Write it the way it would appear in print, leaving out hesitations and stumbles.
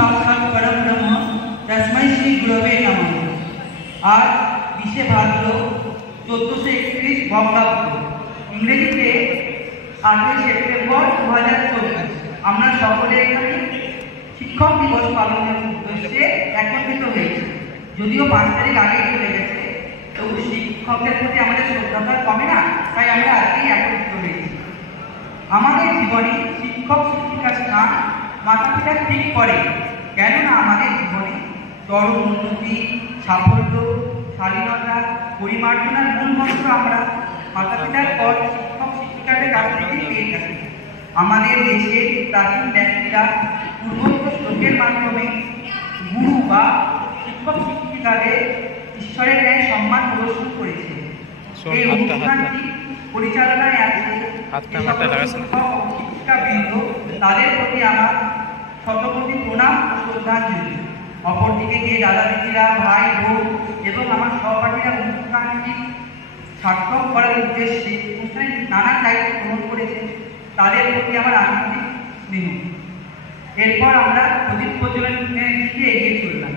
साक्षात् परब्रह्म तस्मै श्री गुरवे नमः। आज 20 भाद्र 1431 बंगाब्द इंग्रेजीते 8 सेप्टेम्बर 2024 আমরা সকলে এখানে শিক্ষক দিবস পালনের উদ্দেশ্যে একত্রিত হয়েছি। যদিও 5 তারিখ আগে চলে গেছে, তবু শিক্ষকদের প্রতি আমাদের শ্রদ্ধাটা কমে না, তাই আমরা আজকেই একত্রিত হয়েছি। আমাদের জীবনে শিক্ষক শিক্ষিকার স্থান মাতা পিতা ঠিক করে, কেননা আমাদের জীবনে চরম উন্নতি, সাফল্য, স্বাধীনতা, পরিমার্জনার মূল মন্ত্র আমরা মাতা পিতার পর শিক্ষক শিক্ষিকাদের কাছ থেকে পেয়ে থাকি। আমাদের দেশের প্রাচীন ব্যক্তিরা পূর্বোক্ত শ্লোকের মাধ্যমে গুরু বা শিক্ষক শিক্ষিকাদের ঈশ্বরের ন্যায় সম্মান প্রদর্শন করেছে। এই অনুষ্ঠানটি পরিচালনায় আছে শিক্ষিকাবৃন্দ, তাদের প্রতি আমার শতকোটি প্রণাম ও শ্রদ্ধাঞ্জলি। অপরদিকে যে দাদা দিদিরা, ভাই বোন এবং আমার সহপাঠীরা অনুষ্ঠানটি সার্থক করার উদ্দেশ্যে অনুষ্ঠানে নানান দায়িত্ব গ্রহণ করেছে, তাদের প্রতি আমার আন্তরিক স্নেহ। এরপর আমরা প্রদীপ প্রজ্বলনের দিকে এগিয়ে চললাম।